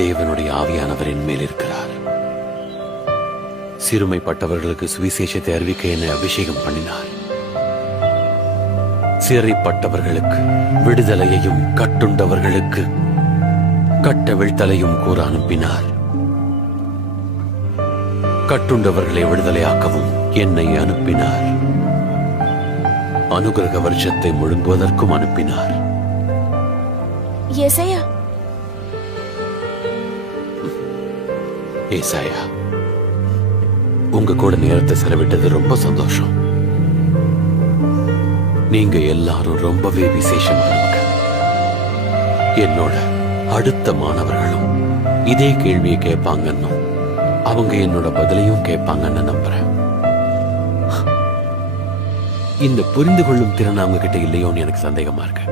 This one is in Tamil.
தேவனுடைய ஆவியானவர் என் மேல் இருக்கிறார். சிறுமைப்பட்டவர்களுக்கு சுவிசேஷத்தை அறிவிக்க என்னை அபிஷேகம் பண்ணினார். சிறைப்பட்டவர்களுக்கு விடுதலையையும் கட்டுண்டவர்களுக்கு கட்டவிழ்த்தலையும் கூற அனுப்பினார். கட்டுண்டவர்களை விடுதலையாக்கவும் என்னை அனுப்பினார். அனுகிரக வருஷத்தை முழுங்குவதற்கும் அனுப்பினார். ஏசாயா, ஏசாயா, உங்க கூட நேரத்தை செலவிட்டது ரொம்ப சந்தோஷம். நீங்க எல்லாரும் ரொம்பவே விசேஷமானவங்க. என்னோட அடுத்த மாணவர்களும் இதே கேள்வியை கேட்பாங்கன்னு, அவங்க என்னோட பதிலையும் கேட்பாங்கன்னு நம்புறேன். இந்த புரிந்து கொள்ளும் திறன் அவங்க கிட்ட இல்லையோன்னு எனக்கு சந்தேகமா இருக்கு.